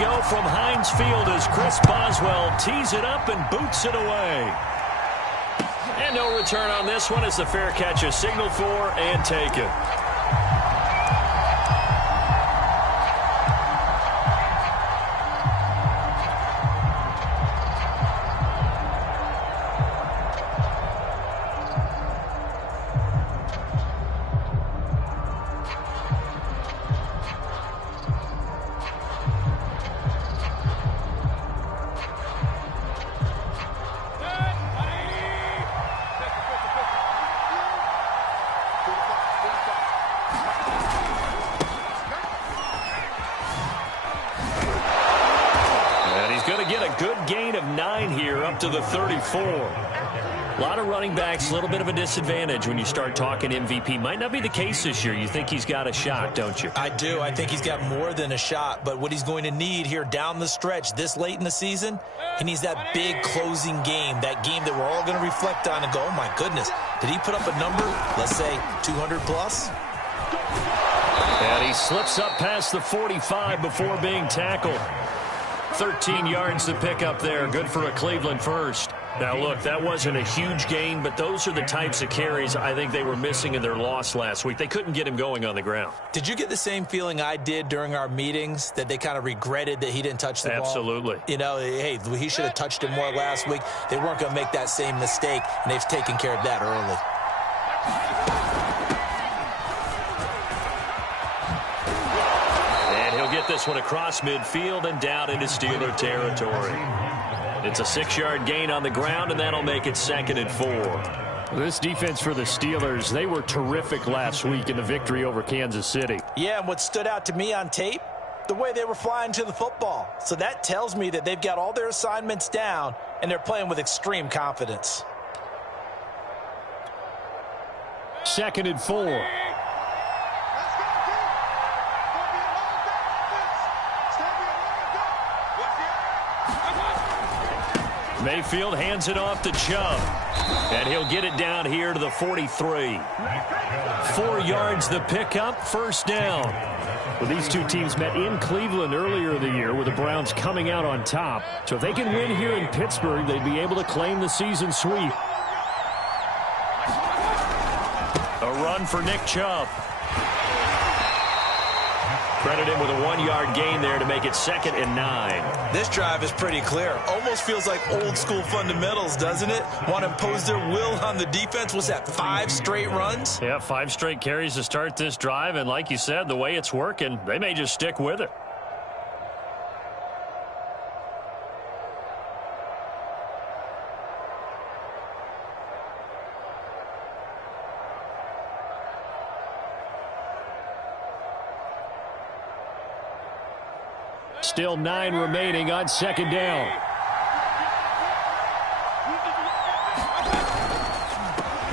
go from Heinz Field as Chris Boswell tees it up and boots it away. And no return on this one as the fair catch is signaled for and taken. To the 34. A lot of running backs, a little bit of a disadvantage when you start talking MVP. Might not be the case this year. You think he's got a shot, don't you? I do. I think he's got more than a shot. But what he's going to need here down the stretch this late in the season, he needs that big closing game, that game that we're all going to reflect on and go, oh, my goodness, did he put up a number, let's say, 200 plus? And he slips up past the 45 before being tackled. 13 yards to pick up there. Good for a Cleveland first. Now, look, that wasn't a huge gain, but those are the types of carries I think they were missing in their loss last week. They couldn't get him going on the ground. Did you get the same feeling I did during our meetings, that they kind of regretted that he didn't touch the ball? Absolutely. You know, hey, he should have touched it more last week. They weren't going to make that same mistake, and they've taken care of that early. Get this one across midfield and down into Steeler territory. It's a 6-yard gain on the ground, and that'll make it 2nd and 4. This defense for the Steelers, they were terrific last week in the victory over Kansas City. Yeah, and what stood out to me on tape, the way they were flying to the football. So that tells me that they've got all their assignments down, and they're playing with extreme confidence. 2nd and 4. Mayfield hands it off to Chubb. And he'll get it down here to the 43. 4 yards the pickup, first down. Well, these two teams met in Cleveland earlier in the year with the Browns coming out on top. So if they can win here in Pittsburgh, they'd be able to claim the season sweep. A run for Nick Chubb. Credit him with a 1-yard gain there to make it 2nd and 9. This drive is pretty clear. Almost feels like old school fundamentals, doesn't it? Want to impose their will on the defense. Was that 5 straight runs? Yeah, 5 straight carries to start this drive. And like you said, the way it's working, they may just stick with it. Still 9 remaining on 2nd down.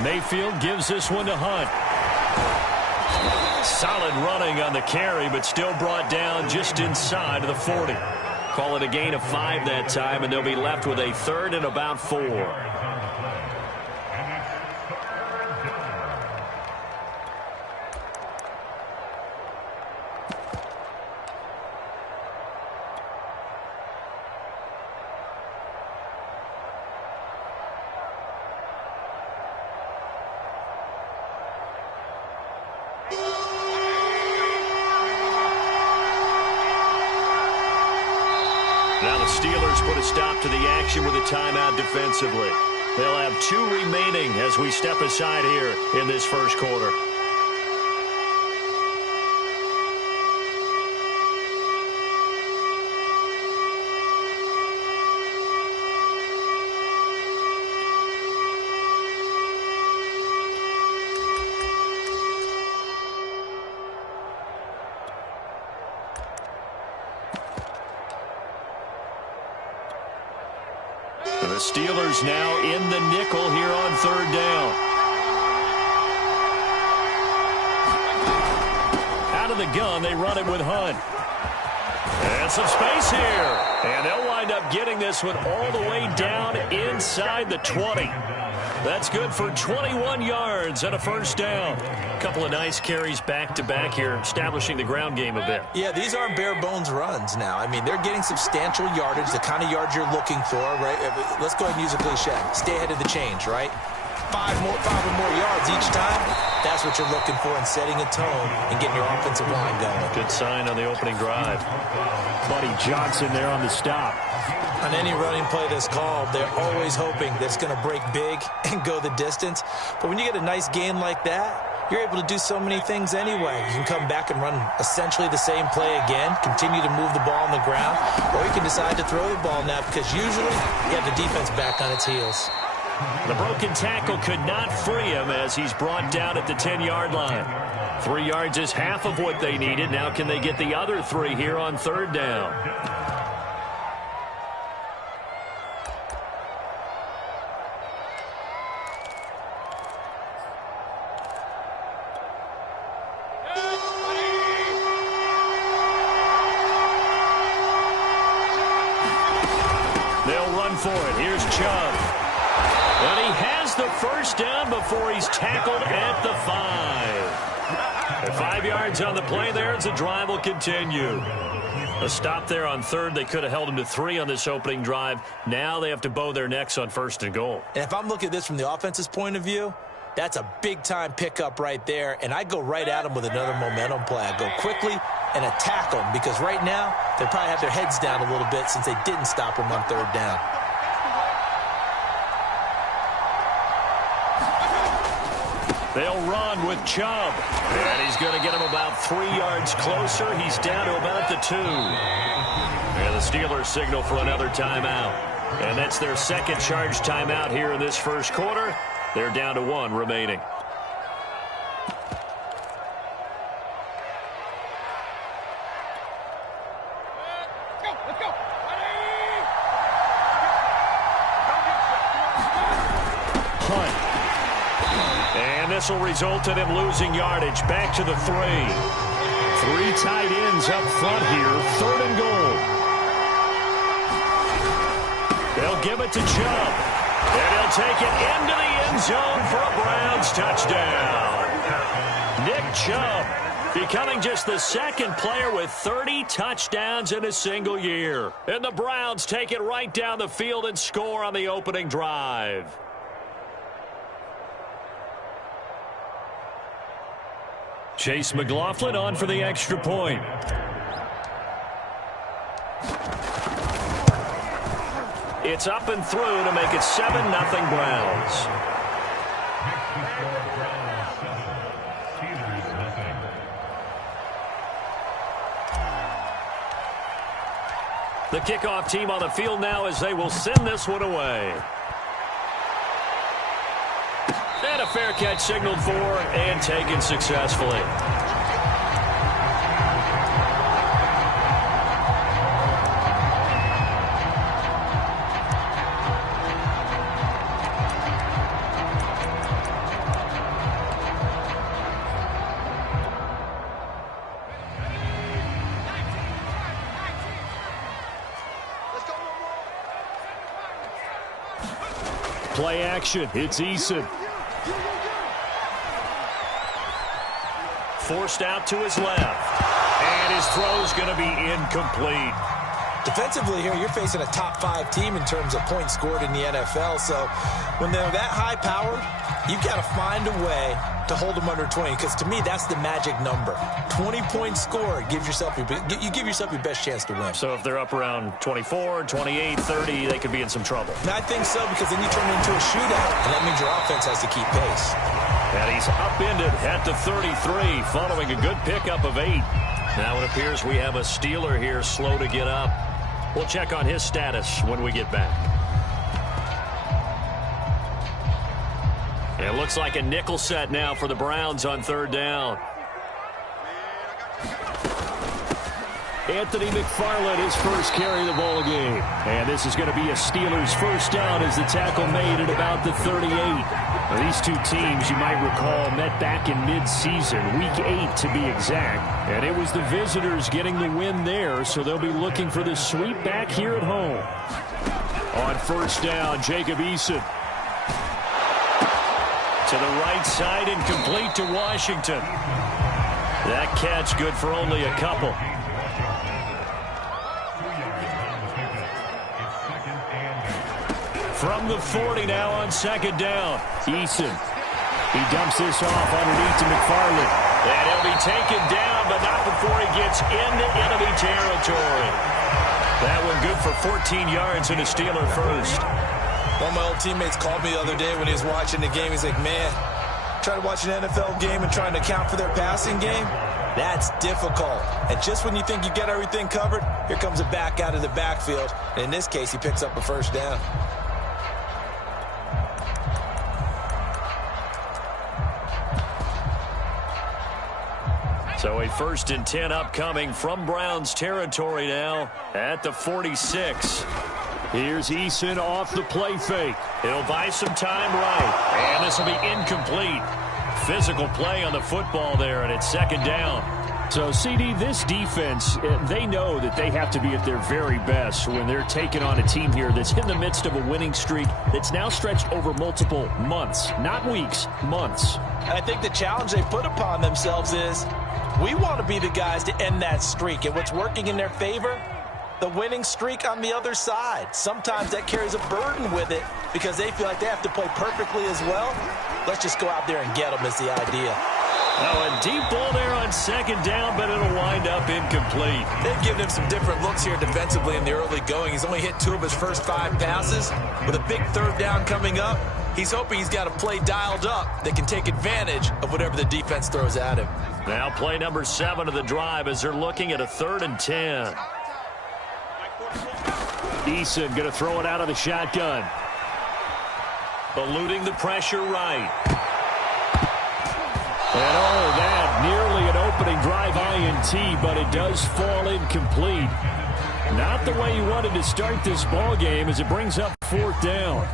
Mayfield gives this one to Hunt. Solid running on the carry, but still brought down just inside of the 40. Call it a gain of 5 that time, and they'll be left with a 3rd and about 4. Now the Steelers put a stop to the action with a timeout defensively. They'll have 2 remaining as we step aside here in this first quarter. The Steelers now in the nickel here on 3rd down. Out of the gun, they run it with Hunt. And some space here. And they'll wind up getting this one all the way down inside the 20. That's good for 21 yards and a first down. A couple of nice carries back-to-back here, establishing the ground game a bit. Yeah, these aren't bare-bones runs now. I mean, they're getting substantial yardage, the kind of yards you're looking for, right? Let's go ahead and use a cliche. Stay ahead of the change, right? Five or more yards each time. That's what you're looking for in setting a tone and getting your offensive line going. Good sign on the opening drive. Buddy Johnson there on the stop. On any running play that's called, they're always hoping that it's going to break big and go the distance. But when you get a nice gain like that, you're able to do so many things anyway. You can come back and run essentially the same play again, continue to move the ball on the ground, or you can decide to throw the ball now because usually you have the defense back on its heels. The broken tackle could not free him as he's brought down at the 10-yard line. 3 yards is half of what they needed. Now can they get the other 3 here on third down? They'll run for it. Here's Chubb. And he has the first down before he's tackled at the 5. And 5 yards on the play there as the drive will continue. A stop there on third. They could have held him to 3 on this opening drive. Now they have to bow their necks on first and goal. And if I'm looking at this from the offense's point of view, that's a big-time pickup right there. And I go right at them with another momentum play. I go quickly and attack them because right now they probably have their heads down a little bit since they didn't stop him on third down. They'll run with Chubb. And he's going to get him about 3 yards closer. He's down to about the 2. And the Steelers signal for another timeout. And that's their second charge timeout here in this first quarter. They're down to 1 remaining. This will result in him losing yardage. Back to the 3. 3 tight ends up front here. Third and goal. They'll give it to Chubb. And he'll take it into the end zone for a Browns touchdown. Nick Chubb becoming just the second player with 30 touchdowns in a single year. And the Browns take it right down the field and score on the opening drive. Chase McLaughlin on for the extra point. It's up and through to make it 7-0 Browns. The kickoff team on the field now as they will send this one away. And a fair catch signaled for and taken successfully. Play action. It's Eason. Forced out to his left. And his throw's going to be incomplete. Defensively here, you're facing a top 5 team in terms of points scored in the NFL. So when they're that high powered, you've got to find a way to hold them under 20. Because to me, that's the magic number. 20 points scored gives yourself you give yourself your best chance to win. So if they're up around 24, 28, 30, they could be in some trouble. And I think so, because then you turn it into a shootout, and that means your offense has to keep pace. And he's upended at the 33 following a good pickup of 8. Now it appears we have a Steeler here slow to get up. We'll check on his status when we get back. It looks like a nickel set now for the Browns on third down. Anthony McFarland, his first carry of the ball game. And this is going to be a Steelers first down as the tackle made at about the 38. Now, these two teams, you might recall, met back in mid-season, Week 8 to be exact. And it was the visitors getting the win there, so they'll be looking for the sweep back here at home. On first down, Jacob Eason. To the right side and complete to Washington. That catch good for only a couple. From the 40 now on second down. Eason. He dumps this off underneath to McFarland. And he'll be taken down, but not before he gets into enemy territory. That one good for 14 yards and a Steeler first. One of my old teammates called me the other day when he was watching the game. He's like, man, trying to watch an NFL game and trying to account for their passing game, that's difficult. And just when you think you get everything covered, here comes a back out of the backfield. And in this case, he picks up a first down. So a 1st and 10 upcoming from Browns territory now at the 46. Here's Eason off the play fake. He'll buy some time right. And this will be incomplete. Physical play on the football there, and it's second down. So, CD, this defense, they know that they have to be at their very best when they're taking on a team here that's in the midst of a winning streak that's now stretched over multiple months, not weeks, months. I think the challenge they put upon themselves is we want to be the guys to end that streak. And what's working in their favor? The winning streak on the other side. Sometimes that carries a burden with it because they feel like they have to play perfectly as well. Let's just go out there and get them is the idea. Oh, a deep ball there on second down, but it'll wind up incomplete. They've given him some different looks here defensively in the early going. He's only hit 2 of his first 5 passes. With a big third down coming up, he's hoping he's got a play dialed up that can take advantage of whatever the defense throws at him. Now play number 7 of the drive as they're looking at a 3rd and 10. Eason going to throw it out of the shotgun. Eluding the pressure right. And oh, that nearly an opening drive INT, but it does fall incomplete. Not the way you wanted to start this ball game as it brings up 4th down.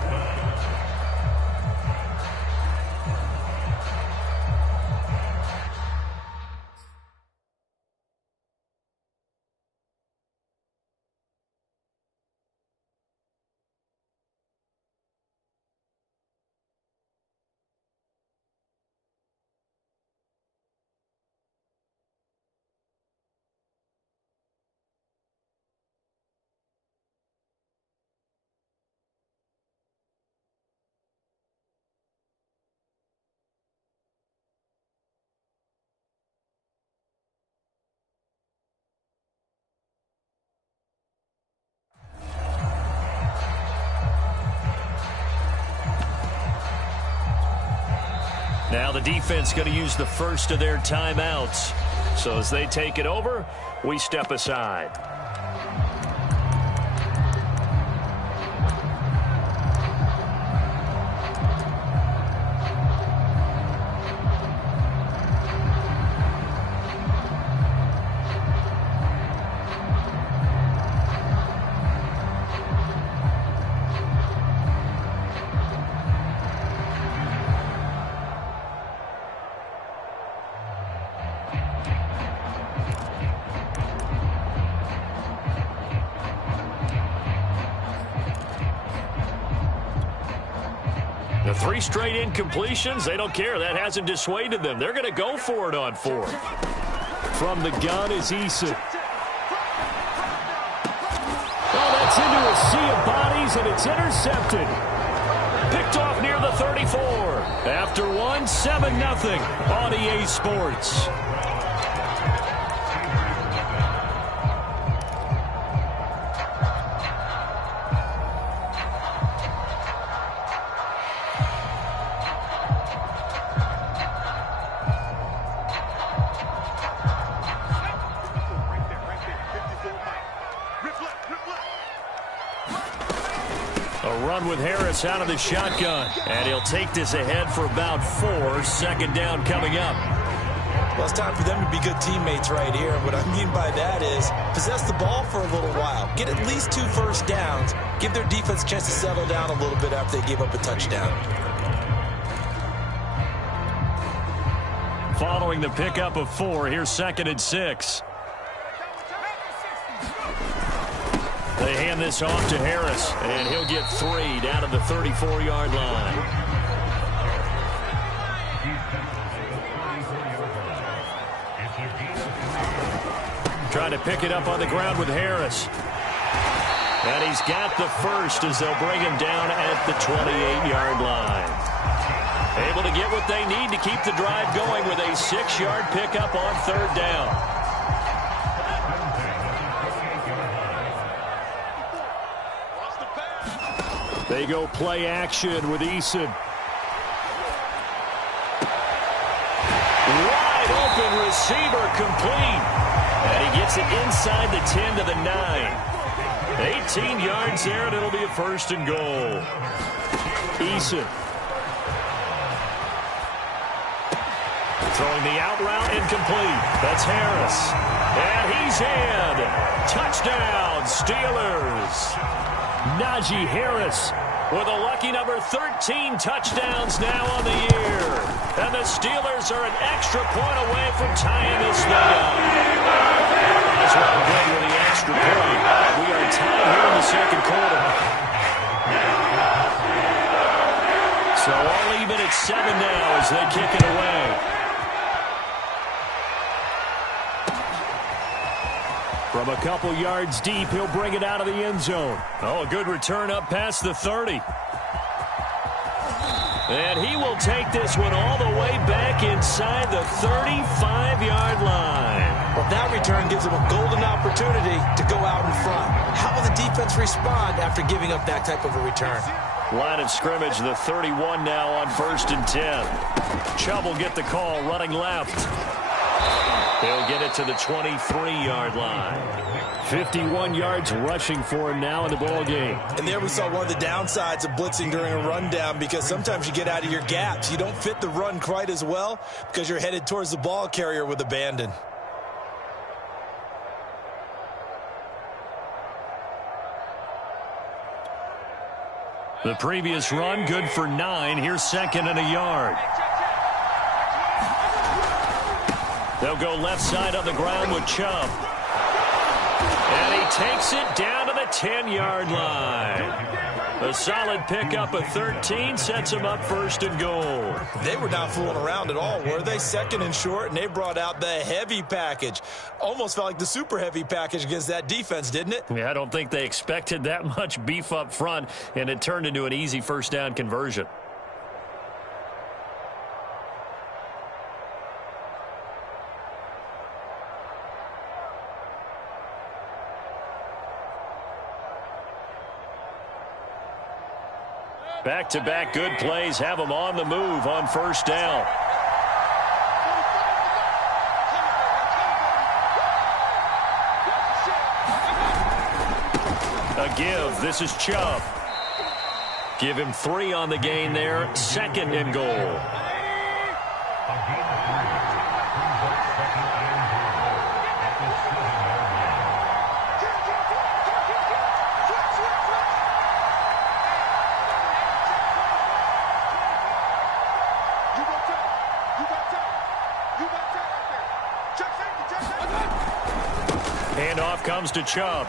Now the defense going to use the first of their timeouts. So as they take it over, we step aside. The 3 straight incompletions, they don't care. That hasn't dissuaded them. They're going to go for it on 4th. From the gun is Eason. Oh, that's into a sea of bodies, and it's intercepted. Picked off near the 34. After 1, 7-0 on EA Sports. With Harris out of the shotgun, and he'll take this ahead for about 4. 2nd down coming up. Well, it's time for them to be good teammates right here. What I mean by that is possess the ball for a little while, get at least 2 first downs, give their defense a chance to settle down a little bit after they give up a touchdown. following the pickup of 4. Here's 2nd and 6. They hand this off to Harris, and he'll get 3 down to the 34-yard line. Trying to pick it up on the ground with Harris. And he's got the first as they'll bring him down at the 28-yard line. Able to get what they need to keep the drive going with a 6-yard pickup on 3rd down. They go play action with Eason. Wide open receiver complete. And he gets it inside the 10 to the 9. 18 yards there, and it'll be a 1st and goal. Eason. Throwing the out route incomplete. That's Harris. And he's in. Touchdown, Steelers. Najee Harris with a lucky number 13 touchdowns now on the year. And the Steelers are an extra point away from tying this thing up. That's what we're good with the extra point. We are tied here in the 2nd quarter. So all even at 7 now as they kick it away. From a couple yards deep, he'll bring it out of the end zone. Oh, a good return up past the 30. And he will take this one all the way back inside the 35-yard line. Well, that return gives him a golden opportunity to go out in front. How will the defense respond after giving up that type of a return? Line of scrimmage, the 31 now on 1st and 10. Chubb will get the call running left. He'll get it to the 23-yard line. 51 yards rushing for him now in the ball game. And there we saw one of the downsides of blitzing during a rundown, because sometimes you get out of your gaps. You don't fit the run quite as well because you're headed towards the ball carrier with abandon. The previous run good for 9. Here's 2nd and a yard. They'll go left side on the ground with Chubb. And he takes it down to the 10-yard line. A solid pickup of 13 sets him up 1st and goal. They were not fooling around at all, were they? 2nd and short, and they brought out the heavy package. Almost felt like the super heavy package against that defense, didn't it? Yeah, I don't think they expected that much beef up front, and it turned into an easy 1st down conversion. Back-to-back good plays have them on the move on 1st down. A give. This is Chubb. Give him 3 on the gain there. 2nd and goal. Handoff comes to Chubb.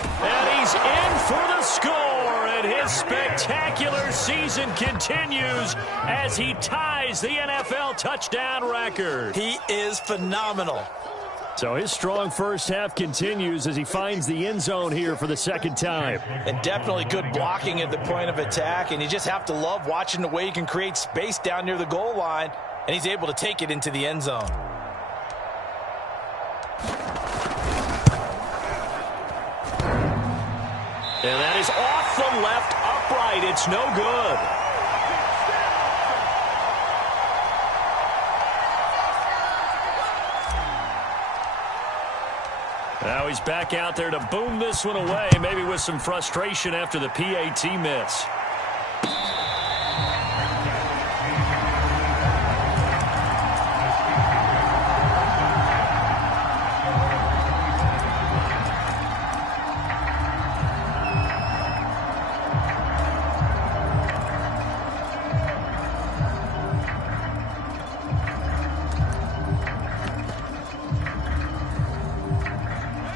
And he's in for the score, and his spectacular season continues as he ties the NFL touchdown record. He is phenomenal. So his strong 1st half continues as he finds the end zone here for the 2nd time. And definitely good blocking at the point of attack, and you just have to love watching the way he can create space down near the goal line, and he's able to take it into the end zone. And that is off the left upright. It's no good. Now he's back out there to boom this one away, maybe with some frustration after the PAT miss.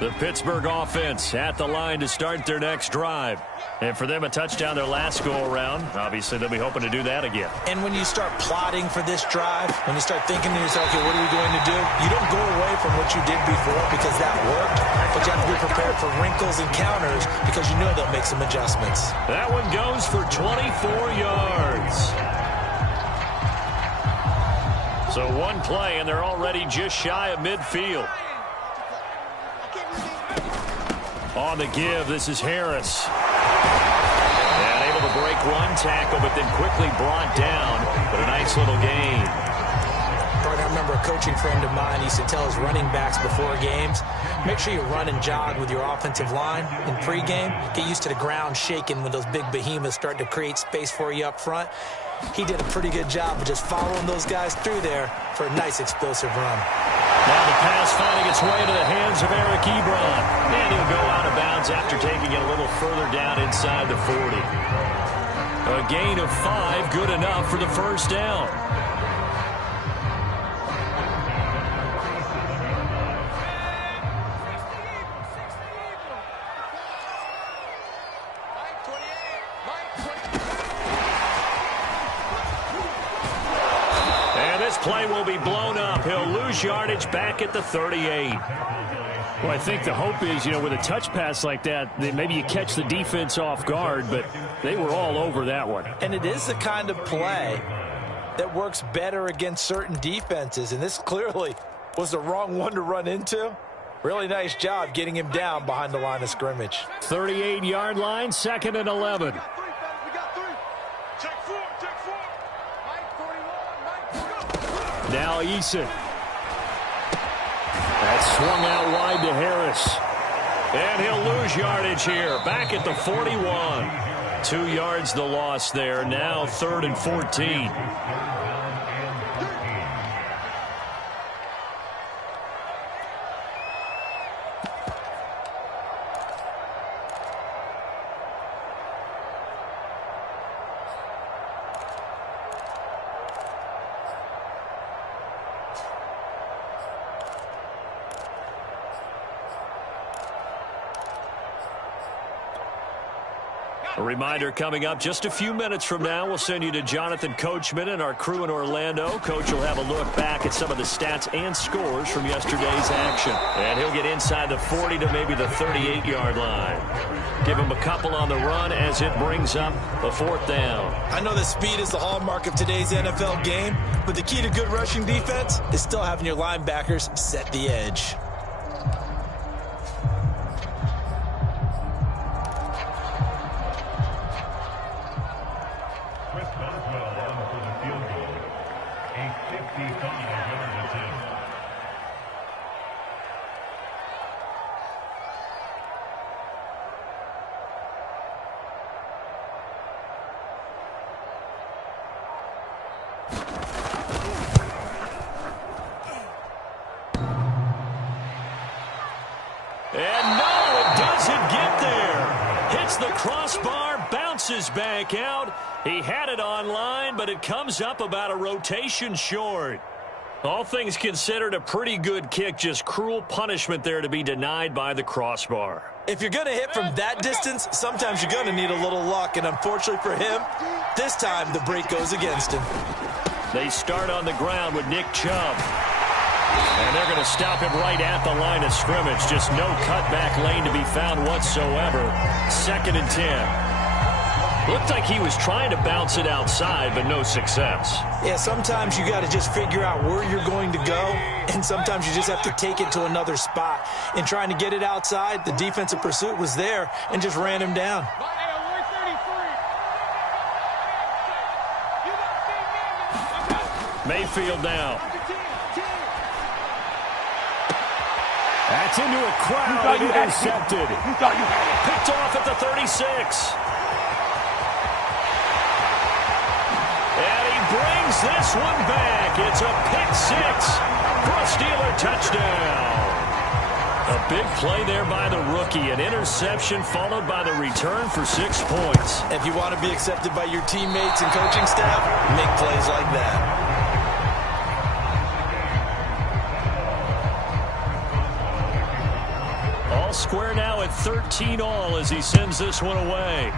The Pittsburgh offense at the line to start their next drive. And for them, a touchdown their last go-around. Obviously, they'll be hoping to do that again. And when you start plotting for this drive, when you start thinking to yourself, okay, what are we going to do? You don't go away from what you did before because that worked. But you have to be prepared for wrinkles and counters because you know they'll make some adjustments. That one goes for 24 yards. So one play, and they're already just shy of midfield. On the give, this is Harris. And able to break one tackle, but then quickly brought down. But a nice little gain. I remember a coaching friend of mine used to tell his running backs before games, make sure you run and jog with your offensive line in pregame. Get used to the ground shaking when those big behemoths start to create space for you up front. He did a pretty good job of just following those guys through there for a nice explosive run. Now the pass finding its way into the hands of Eric Ebron. And he'll go out of bounds after taking it a little further down inside the 40. A gain of 5, good enough for the first down. Play will be blown up. He'll lose yardage back at the 38. Well, I think the hope is, with a touch pass like that, maybe you catch the defense off guard, but they were all over that one. And it is the kind of play that works better against certain defenses, and this clearly was the wrong one to run into. Really nice job getting him down behind the line of scrimmage. 38-yard line, 2nd and 11. Now Eason. That's swung out wide to Harris. And he'll lose yardage here. Back at the 41. 2 yards the loss there. Now 3rd and 14. A reminder coming up just a few minutes from now, we'll send you to Jonathan Coachman and our crew in Orlando. Coach will have a look back at some of the stats and scores from yesterday's action. And he'll get inside the 40 to maybe the 38-yard line. Give him a couple on the run as it brings up a 4th down. I know that speed is the hallmark of today's NFL game, but the key to good rushing defense is still having your linebackers set the edge. And no, it doesn't get there. Hits the crossbar, bounces back out. He had it online, but it comes up about a rotation short. All things considered, a pretty good kick. Just cruel punishment there to be denied by the crossbar. If you're going to hit from that distance, sometimes you're going to need a little luck. And unfortunately for him, this time the break goes against him. They start on the ground with Nick Chubb. And they're going to stop him right at the line of scrimmage. Just no cutback lane to be found whatsoever. 2nd and 10. Looked like he was trying to bounce it outside, but no success. Yeah, sometimes you got to just figure out where you're going to go, and sometimes you just have to take it to another spot. In trying to get it outside, the defensive pursuit was there and just ran him down. Mayfield now. That's into a crowd and intercepted. Picked off at the 36. And he brings this one back. It's a pick 6 for a Steeler touchdown. A big play there by the rookie. An interception followed by the return for 6 points. If you want to be accepted by your teammates and coaching staff, make plays like that. all square now at 13-all as he sends this one away.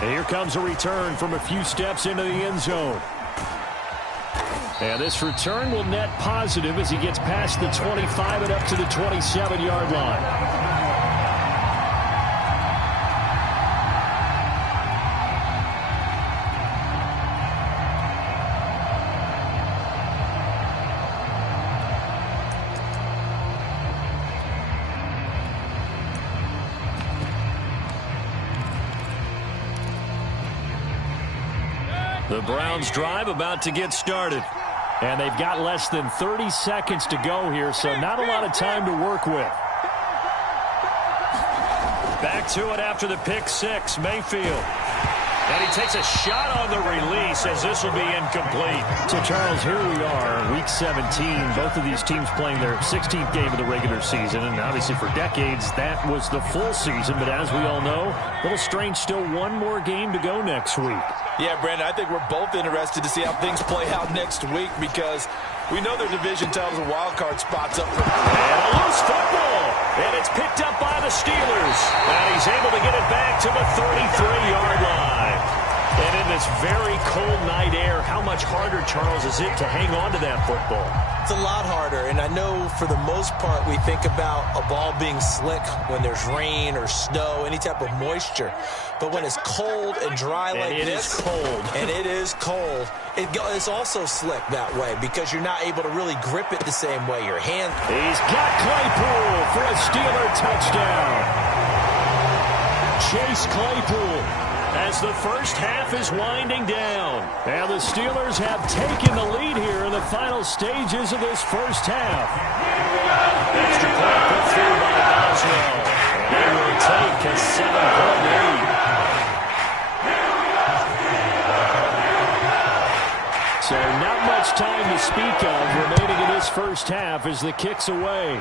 And here comes a return from a few steps into the end zone. And this return will net positive as he gets past the 25 and up to the 27-yard line. The Browns drive about to get started. And they've got less than 30 seconds to go here, so not a lot of time to work with. Back to it after the pick six, Mayfield. And he takes a shot on the release as this will be incomplete. So, Charles, here we are, Week 17. Both of these teams playing their 16th game of the regular season. And obviously for decades, that was the full season. But as we all know, a little strange, still one more game to go next week. Yeah, Brandon, I think we're both interested to see how things play out next week because we know their division tells the wild card spots up for. And a loose football. And it's picked up by the Steelers. And he's able to get it back to the 33-yard line. And in this very cold night air, how much harder, Charles, is it to hang on to that football? It's a lot harder, and I know for the most part we think about a ball being slick when there's rain or snow, any type of moisture. But when it's cold and dry like this, and it is cold, it's also slick that way because you're not able to really grip it the same way. Your hand. He's got Claypool for a Steeler touchdown. Chase Claypool as the first half is winding down. And the Steelers have taken the lead here in the final stages of this first half. Extra point put through by Boswell. And they will take a 7-point lead. So not much time to speak of remaining in this first half as the kick's away.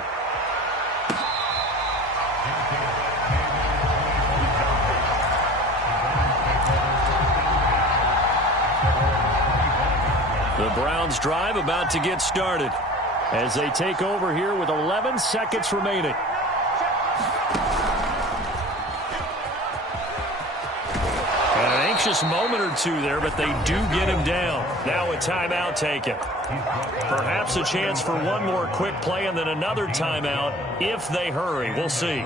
The Browns drive about to get started as they take over here with 11 seconds remaining. An anxious moment or two there, but they do get him down. Now a timeout taken. Perhaps a chance for one more quick play and then another timeout if they hurry. We'll see.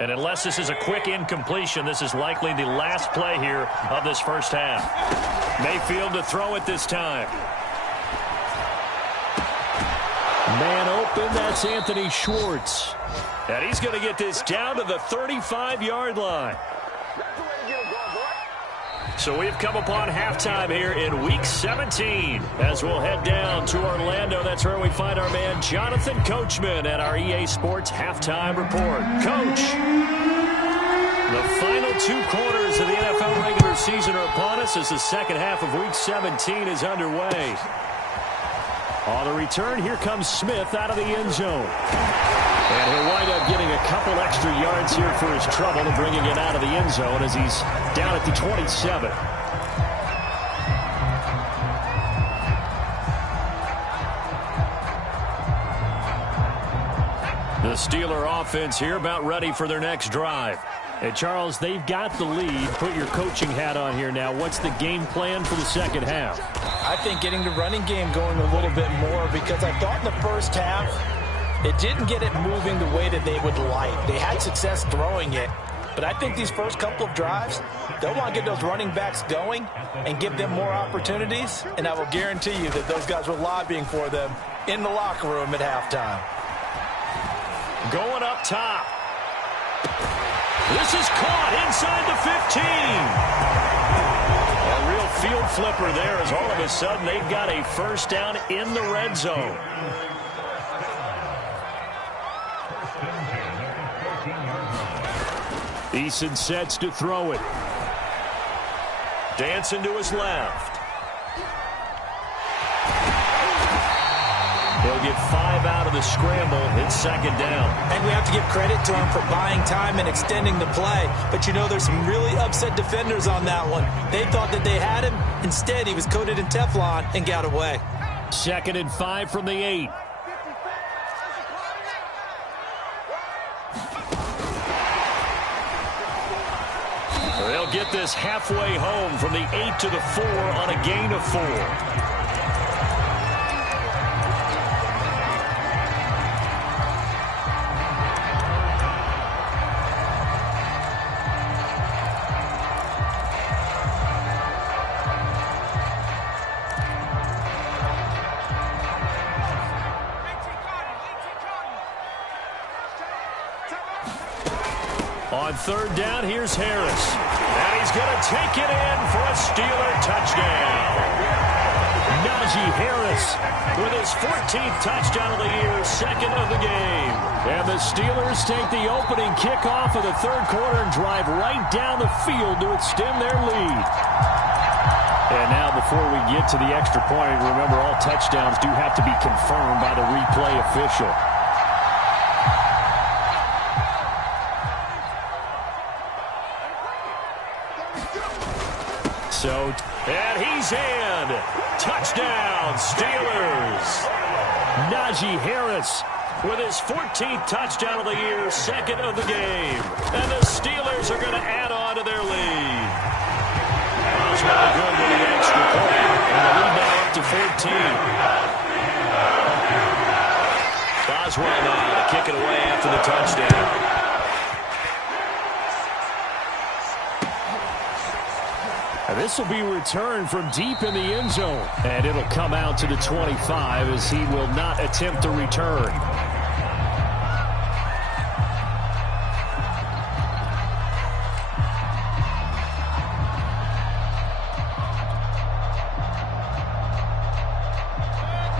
And unless this is a quick incompletion, this is likely the last play here of this first half. Mayfield to throw it this time. Man open, that's Anthony Schwartz. And he's going to get this down to the 35-yard line. So we've come upon halftime here in Week 17 as we'll head down to Orlando. That's where we find our man Jonathan Coachman at our EA Sports Halftime Report. Coach, the final two quarters of the NFL regular season are upon us as the second half of Week 17 is underway. On the return, here comes Smith out of the end zone. And he'll wind up getting a couple extra yards here for his trouble and bringing it out of the end zone as he's down at the 27. The Steeler offense here about ready for their next drive. Hey, Charles, they've got the lead. Put your coaching hat on here now. What's the game plan for the second half? I think getting the running game going a little bit more because I thought in the first half it didn't get it moving the way that they would like. They had success throwing it, but I think these first couple of drives, they'll want to get those running backs going and give them more opportunities, and I will guarantee you that those guys were lobbying for them in the locker room at halftime. Going up top. This is caught inside the 15. A real field flipper there as all of a sudden they've got a first down in the red zone. Eason sets to throw it. Dancing to his left. He'll get 5 out of the scramble. It's second down. And we have to give credit to him for buying time and extending the play. But you know, there's some really upset defenders on that one. They thought that they had him. Instead, he was coated in Teflon and got away. Second and 5 from the 8. They'll get this halfway home from the 8 to the 4 on a gain of 4. On third down, here's Harris. And he's going to take it in for a Steeler touchdown. Najee Harris with his 14th touchdown of the year, second of the game. And the Steelers take the opening kickoff of the third quarter and drive right down the field to extend their lead. And now before we get to the extra point, remember all touchdowns do have to be confirmed by the replay official. So, and he's in. Touchdown, Steelers. Najee Harris with his 14th touchdown of the year, second of the game. And the Steelers are going to add on to their lead. That was really good with the extra point. And the lead now up to 14. Boswell now to kick it away after the touchdown. This will be returned from deep in the end zone. And it'll come out to the 25 as he will not attempt to return.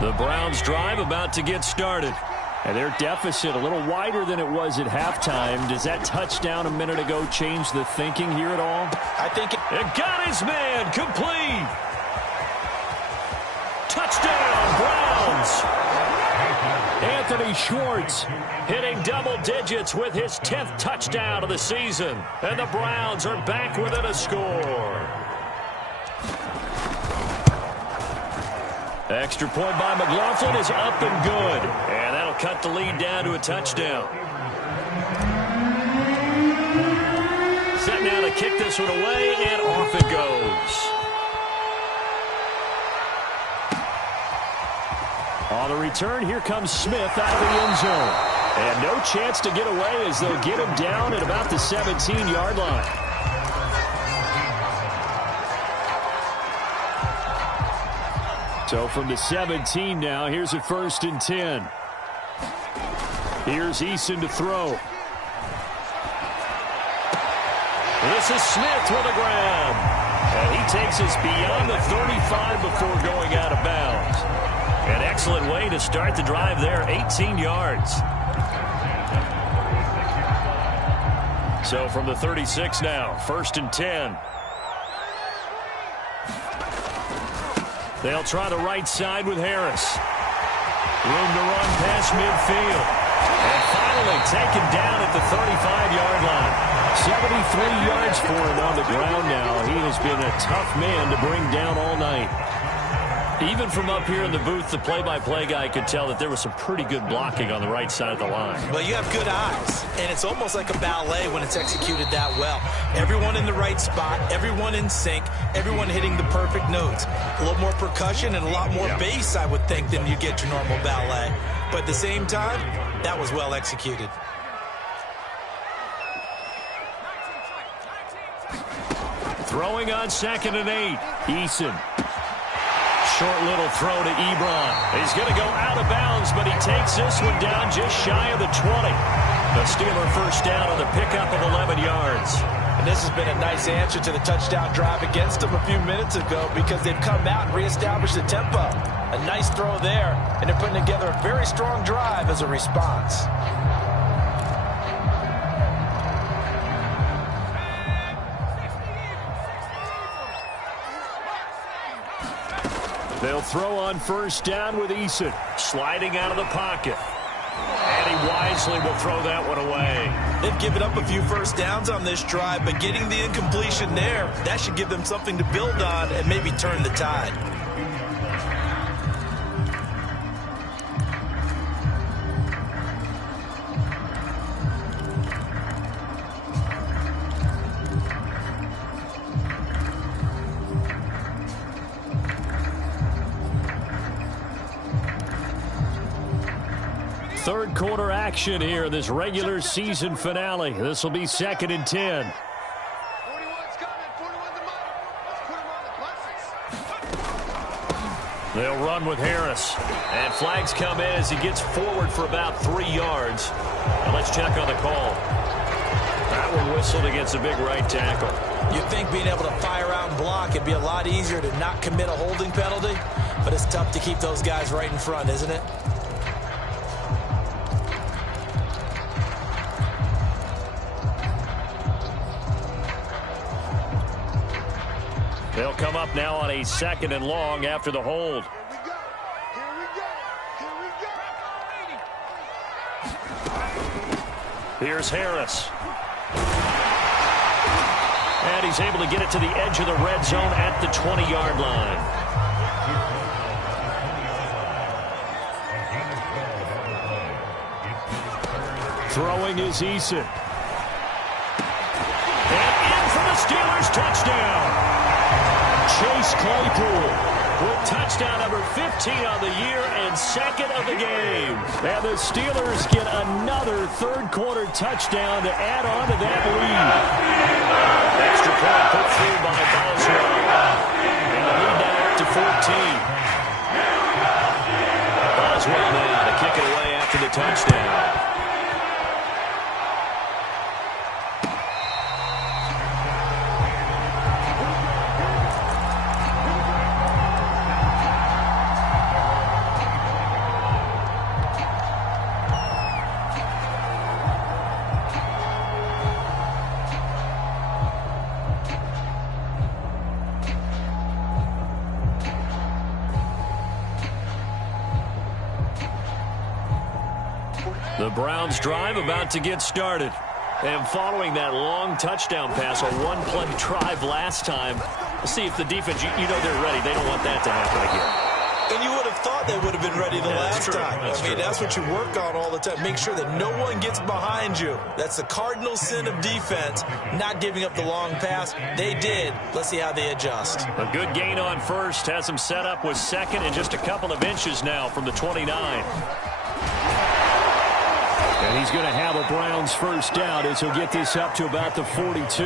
The Browns drive about to get started. And their deficit a little wider than it was at halftime. Does that touchdown a minute ago change the thinking here at all? I think it got his man complete. Touchdown, Browns. Anthony Schwartz hitting double digits with his 10th touchdown of the season. And the Browns are back within a score. Extra point by McLaughlin is up and good. And that'll cut the lead down to a touchdown. Set now to kick this one away, and off it goes. On the return, here comes Smith out of the end zone. And no chance to get away as they'll get him down at about the 17-yard line. So from the 17 now, here's a 1st and 10. Here's Eason to throw. This is Smith with a grab. And he takes us beyond the 35 before going out of bounds. An excellent way to start the drive there, 18 yards. So from the 36 now, 1st and 10. They'll try the right side with Harris. Room to run past midfield. And finally taken down at the 35-yard line. 73 yards for him on the ground now. He has been a tough man to bring down all night. Even from up here in the booth, the play-by-play guy could tell that there was some pretty good blocking on the right side of the line. Well, you have good eyes, and it's almost like a ballet when it's executed that well. Everyone in the right spot, everyone in sync, everyone hitting the perfect notes. A little more percussion and a lot more bass, I would think, than you get your normal ballet. But at the same time, that was well executed. Throwing on 2nd and 8. Eason. Short little throw to Ebron. He's going to go out of bounds, but he takes this one down just shy of the 20. The Steeler first down on the pickup of 11 yards. And this has been a nice answer to the touchdown drive against them a few minutes ago because they've come out and reestablished the tempo. A nice throw there, and they're putting together a very strong drive as a response. They'll throw on first down with Eason. Sliding out of the pocket. And he wisely will throw that one away. They've given up a few first downs on this drive, but getting the incompletion there, that should give them something to build on and maybe turn the tide. Third quarter action here, this regular season finale. This will be 2nd and 10. 41's coming. 41's the middle. Let's put him on the buses. They'll run with Harris. And flags come in as he gets forward for about 3 yards. And let's check on the call. That one whistled against a big right tackle. You'd think being able to fire out and block, it'd be a lot easier to not commit a holding penalty, but it's tough to keep those guys right in front, isn't it? They'll come up now on a 2nd and long after the hold. Here we go. Here we go. Here we go. Here's Harris. And he's able to get it to the edge of the red zone at the 20-yard line. Throwing is Eason. And in for the Steelers touchdown. Chase Claypool. With touchdown number 15 on the year and 2nd of the game. And the Steelers get another third quarter touchdown to add on to that lead. Extra point put through by Boswell. And the lead now up to 14. Boswell now to kick it away after the touchdown. The Browns drive about to get started. And following that long touchdown pass, a one-play drive last time, let's see if the defense, you know they're ready. They don't want that to happen again. And you would have thought they would have been ready the last time. That's true. That's what you work on all the time. Make sure that no one gets behind you. That's the cardinal sin of defense, not giving up the long pass. They did. Let's see how they adjust. A good gain on first. Has him set up with 2nd and just a couple of inches now from the 29. And he's going to have a Browns first down as he'll get this up to about the 42.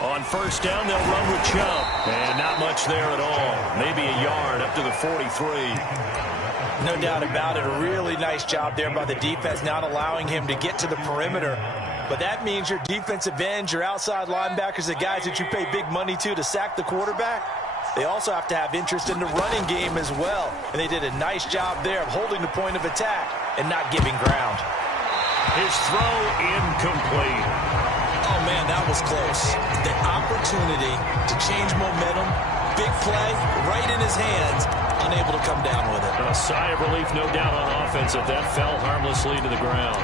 On first down, they'll run with Chubb. And not much there at all. Maybe a yard up to the 43. No doubt about it. A really nice job there by the defense, not allowing him to get to the perimeter. But that means your defensive ends, your outside linebackers, the guys that you pay big money to sack the quarterback, they also have to have interest in the running game as well. And they did a nice job there of holding the point of attack and not giving ground. His throw incomplete. Oh, man, that was close. The opportunity to change momentum, big play, right in his hands, unable to come down with it. A sigh of relief, no doubt, on offense if that fell harmlessly to the ground.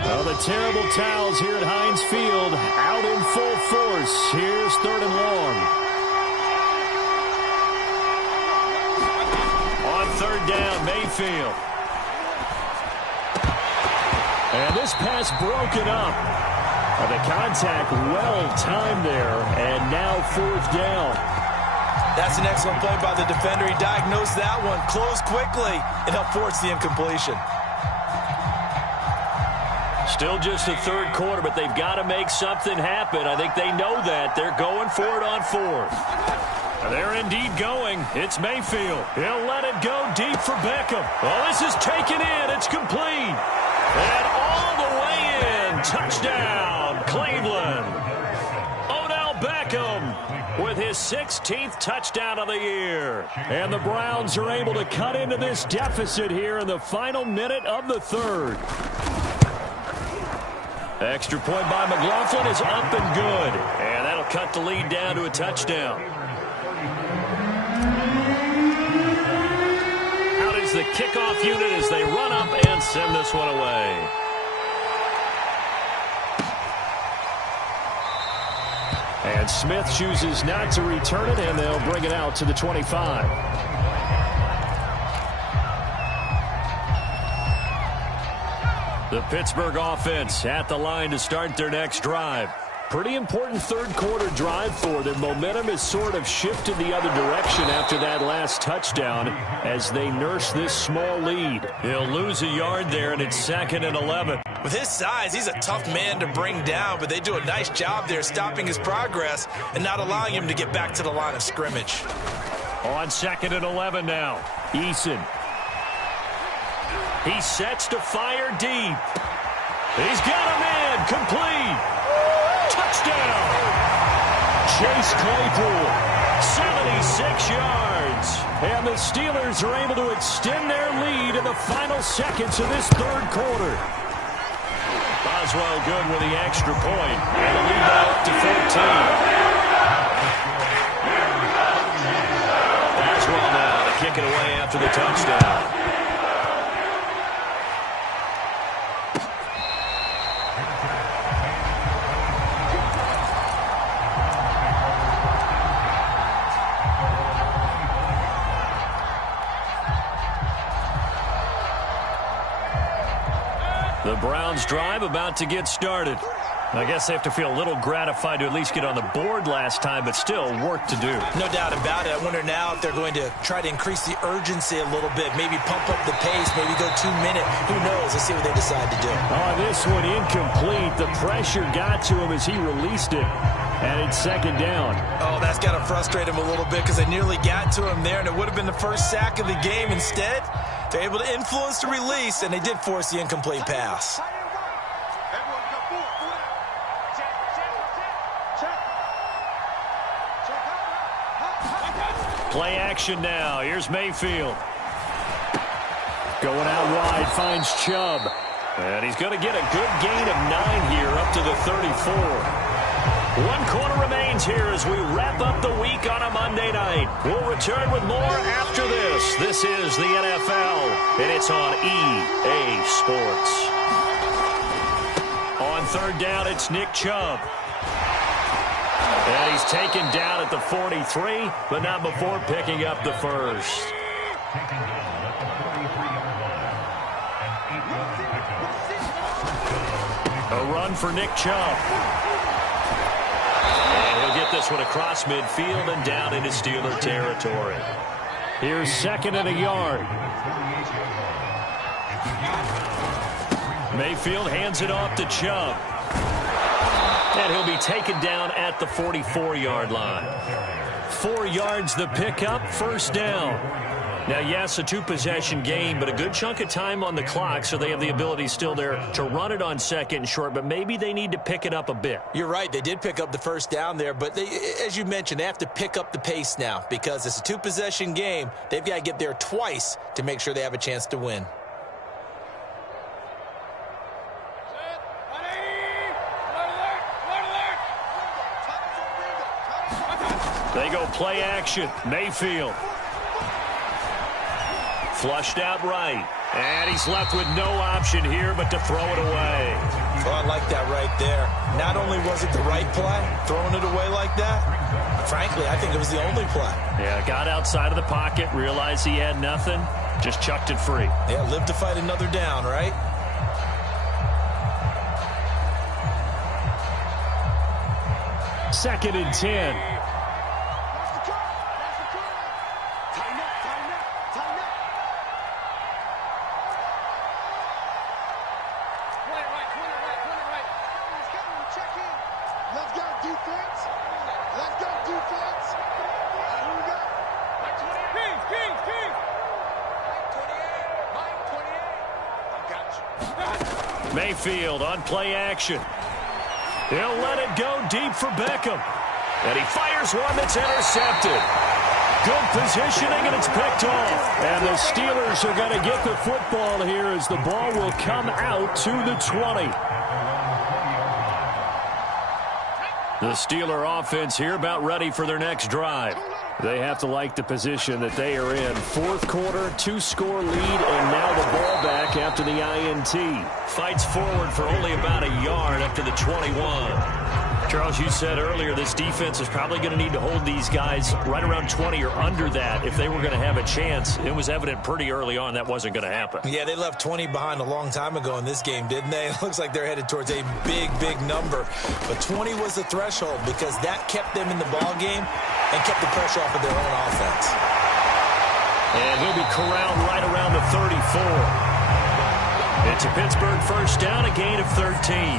Well, the terrible towels here at Heinz Field out in full force. Here's 3rd and long. On 3rd down, Mayfield. And this pass broken up. The contact well-timed there, and now 4th down. That's an excellent play by the defender. He diagnosed that one, closed quickly, and helped force the incompletion. Still just the 3rd quarter, but they've got to make something happen. I think they know that. They're going for it on 4th. They're indeed going. It's Mayfield. He'll let it go deep for Beckham. Well, this is taken in. It's complete. And all the way in. Touchdown, Cleveland. Odell Beckham with his his 16th touchdown of the year. And the Browns are able to cut into this deficit here in the final minute of the third. Extra point by McLaughlin is up and good. And that'll cut the lead down to a touchdown. Out is the kickoff unit as they run up and send this one away. And Smith chooses not to return it, and they'll bring it out to the 25. The Pittsburgh offense at the line to start their next drive. Pretty important third-quarter drive for them. Momentum has sort of shifted the other direction after that last touchdown as they nurse this small lead. He'll lose a yard there, and it's 2nd and 11. With his size, he's a tough man to bring down, but they do a nice job there stopping his progress and not allowing him to get back to the line of scrimmage. On 2nd and 11 now. Eason. He sets to fire deep. He's got him in. Complete. Touchdown. Chase Claypool. 76 yards. And the Steelers are able to extend their lead in the final seconds of this third quarter. Boswell good with the extra point. And the lead now up to 14. Boswell now to kick it away after the touchdown. The Browns drive about to get started. I guess they have to feel a little gratified to at least get on the board last time, but still work to do. No doubt about it. I wonder now if they're going to try to increase the urgency a little bit, maybe pump up the pace, maybe go 2 minute. Who knows? Let's see what they decide to do. Oh, this one incomplete. The pressure got to him as he released it. And it's 2nd down. Oh, that's got to frustrate him a little bit because they nearly got to him there, and it would have been the first sack of the game. Instead, they're able to influence the release, and they did force the incomplete pass. Play action now. Here's Mayfield. Going out wide, finds Chubb. And he's going to get a good gain of 9 here up to the 34. 1 quarter remains here as we wrap up the week on a Monday night. We'll return with more after this. This is the NFL, and it's on EA Sports. On 3rd down, it's Nick Chubb. And he's taken down at the 43, but not before picking up the first. A run for Nick Chubb. And he'll get this one across midfield and down into Steeler territory. Here's 2nd and a yard. Mayfield hands it off to Chubb. And he'll be taken down at the 44-yard line. 4 yards the pickup, 1st down. Now, yes, a 2-possession game, but a good chunk of time on the clock, so they have the ability still there to run it on 2nd and short, but maybe they need to pick it up a bit. You're right. They did pick up the 1st down there, but they, as you mentioned, they have to pick up the pace now because it's a 2-possession game. They've got to get there twice to make sure they have a chance to win. They go play action. Mayfield. Flushed out right. And he's left with no option here but to throw it away. Oh, I like that right there. Not only was it the right play, throwing it away like that, frankly, I think it was the only play. Yeah, got outside of the pocket, realized he had nothing, just chucked it free. Yeah, live to fight another down, right? Second and 10. Mayfield on play action. He'll let it go deep for Beckham. And he fires one that's intercepted. Good positioning, and it's picked off. And the Steelers are going to get the football here as the ball will come out to the 20. The Steeler offense here about ready for their next drive. They have to like the position that they are in. Fourth quarter, 2-score lead, and now the ball back after the INT. Fights forward for only about a yard up to the 21. Charles, you said earlier this defense is probably going to need to hold these guys right around 20 or under that if they were going to have a chance. It was evident pretty early on that wasn't going to happen. Yeah, they left 20 behind a long time ago in this game, didn't they? It looks like they're headed towards a big, big number. But 20 was the threshold because that kept them in the ball game and kept the pressure off of their own offense. And he'll be corralled right around the 34. It's a Pittsburgh first down, a gain of 13.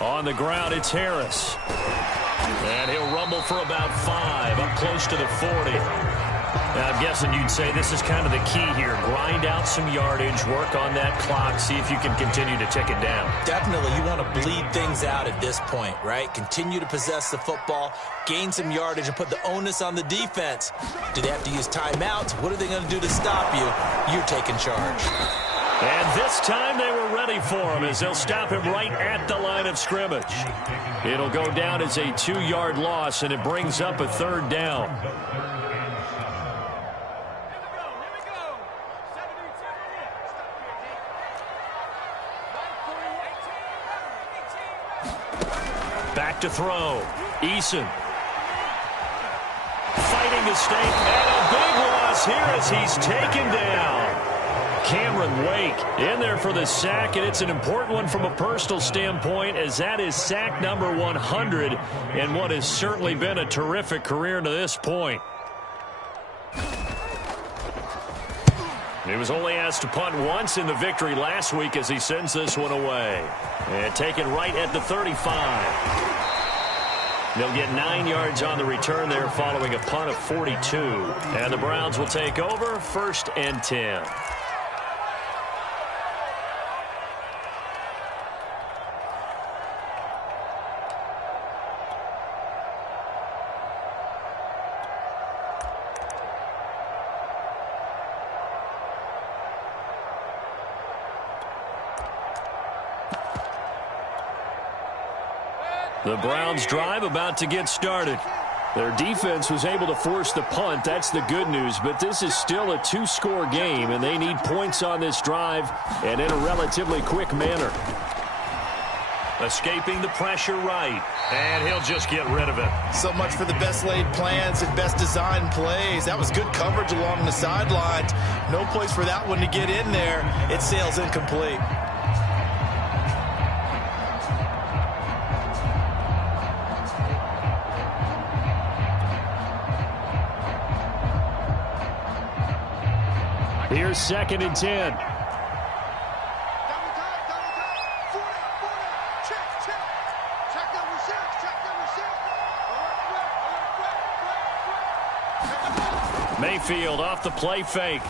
On the ground, it's Harris. And he'll rumble for about 5, up close to the 40. Now, I'm guessing you'd say this is kind of the key here. Grind out some yardage, work on that clock, see if you can continue to tick it down. Definitely. You want to bleed things out at this point, right? Continue to possess the football, gain some yardage, and put the onus on the defense. Do they have to use timeouts? What are they going to do to stop you? You're taking charge. And this time they were ready for him as they'll stop him right at the line of scrimmage. It'll go down as a 2-yard loss, and it brings up a third down. Back to throw. Eason. Fighting to stay. And a big loss here as he's taken down. Cameron Wake in there for the sack, and it's an important one from a personal standpoint as that is sack number 100 and what has certainly been a terrific career to this point. He was only asked to punt once in the victory last week as he sends this one away. And taken right at the 35. They'll get 9 yards on the return there following a punt of 42. And the Browns will take over 1st and 10. The Browns drive about to get started. Their defense was able to force the punt. That's the good news. But this is still a 2-score game, and they need points on this drive and in a relatively quick manner. Escaping the pressure right. And he'll just get rid of it. So much for the best laid plans and best designed plays. That was good coverage along the sidelines. No place for that one to get in there. It sails incomplete. Here's 2nd and 10. Mayfield off the play fake.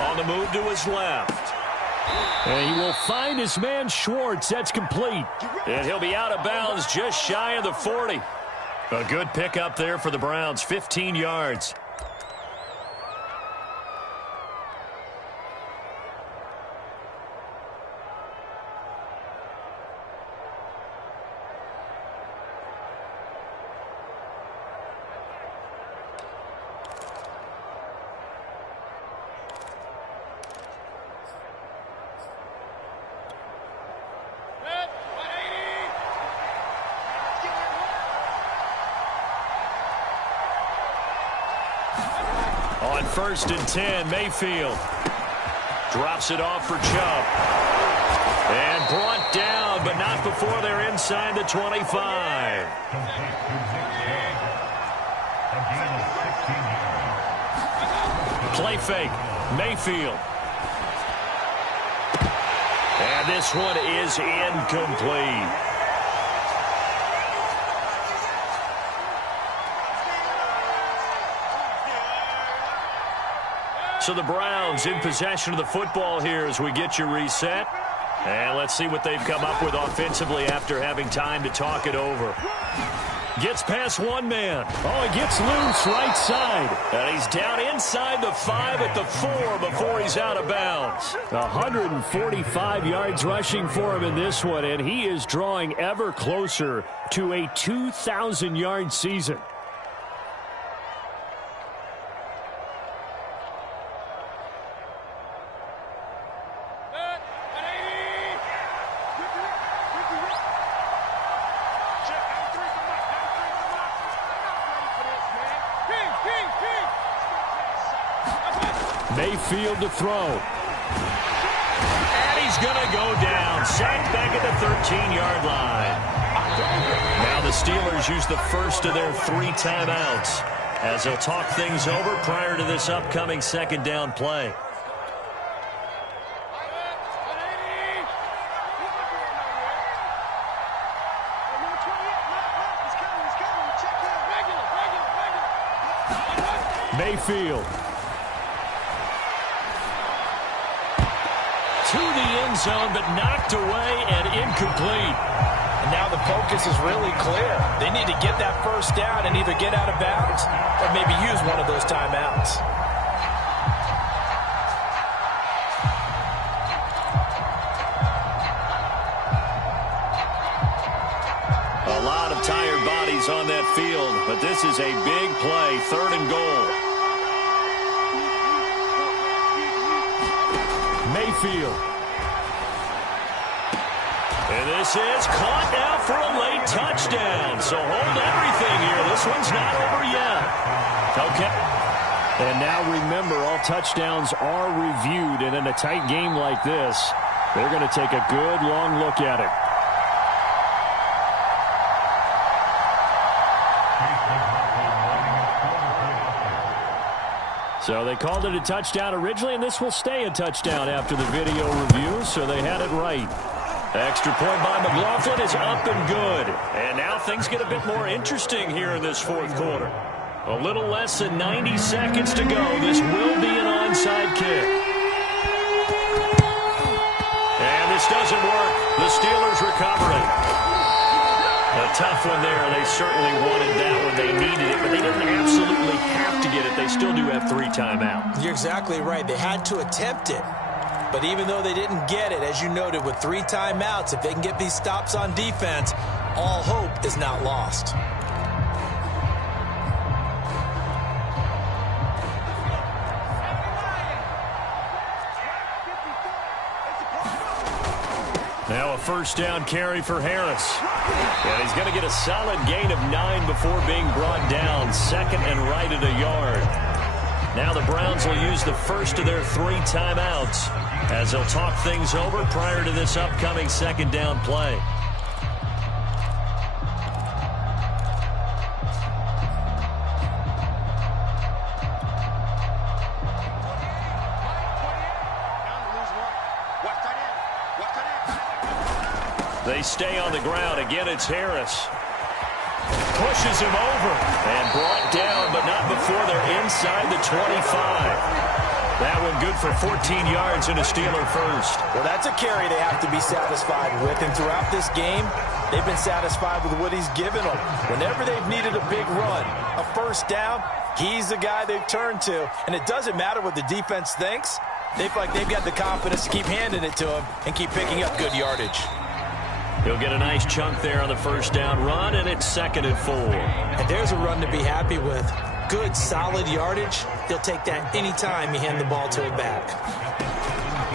On the move to his left. And he will find his man Schwartz. That's complete. And he'll be out of bounds just shy of the 40. A good pickup there for the Browns. 15 yards. On 1st and 10, Mayfield drops it off for Chubb. And brought down, but not before they're inside the 25. Play fake, Mayfield. And this one is incomplete. So the Browns in possession of the football here as we get you reset. And let's see what they've come up with offensively after having time to talk it over. Gets past one man. Oh, he gets loose right side. And he's down inside the 5 at the 4 before he's out of bounds. 145 yards rushing for him in this one, and he is drawing ever closer to a 2,000-yard season. Mayfield to throw. And he's going to go down. Sacked back at the 13-yard line. Now the Steelers use the first of their 3 timeouts as they'll talk things over prior to this upcoming second down play. Mayfield. To the end zone, but knocked away and incomplete. And now the focus is really clear. They need to get that first down and either get out of bounds or maybe use one of those timeouts. A lot of tired bodies on that field, but this is a big play, 3rd and goal. Mayfield. And this is caught now for a late touchdown. So hold everything here. This one's not over yet. Okay. And now remember, all touchdowns are reviewed. And in a tight game like this, they're going to take a good long look at it. So they called it a touchdown originally, and this will stay a touchdown after the video review, so they had it right. Extra point by McLaughlin is up and good. And now things get a bit more interesting here in this 4th quarter. A little less than 90 seconds to go. This will be an onside kick. And this doesn't work. The Steelers recover it. A tough one there. They certainly wanted that one. They needed it, but they didn't absolutely have to get it. They still do have 3 timeouts. You're exactly right. They had to attempt it. But even though they didn't get it, as you noted, with 3 timeouts, if they can get these stops on defense, all hope is not lost. Now a first down carry for Harris. And he's going to get a solid gain of 9 before being brought down. 2nd and right at a yard. Now the Browns will use the first of their 3 timeouts as they'll talk things over prior to this upcoming second down play. They stay on the ground. Again, it's Harris. Pushes him over and brought down, but not before they're inside the 25. That one good for 14 yards and a Steeler first. Well, that's a carry they have to be satisfied with. And throughout this game, they've been satisfied with what he's given them. Whenever they've needed a big run, a first down, he's the guy they've turned to. And it doesn't matter what the defense thinks. They feel like they've got the confidence to keep handing it to him and keep picking up good yardage. He'll get a nice chunk there on the first down run, and it's 2nd and 4. And there's a run to be happy with. Good, solid yardage. They'll take that anytime you hand the ball to a back.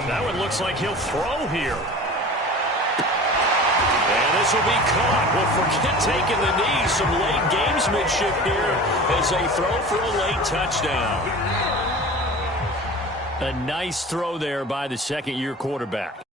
That one looks like he'll throw here. And this will be caught. Well, forget taking the knee. Some late gamesmanship here as they throw for a late touchdown. A nice throw there by the second-year quarterback.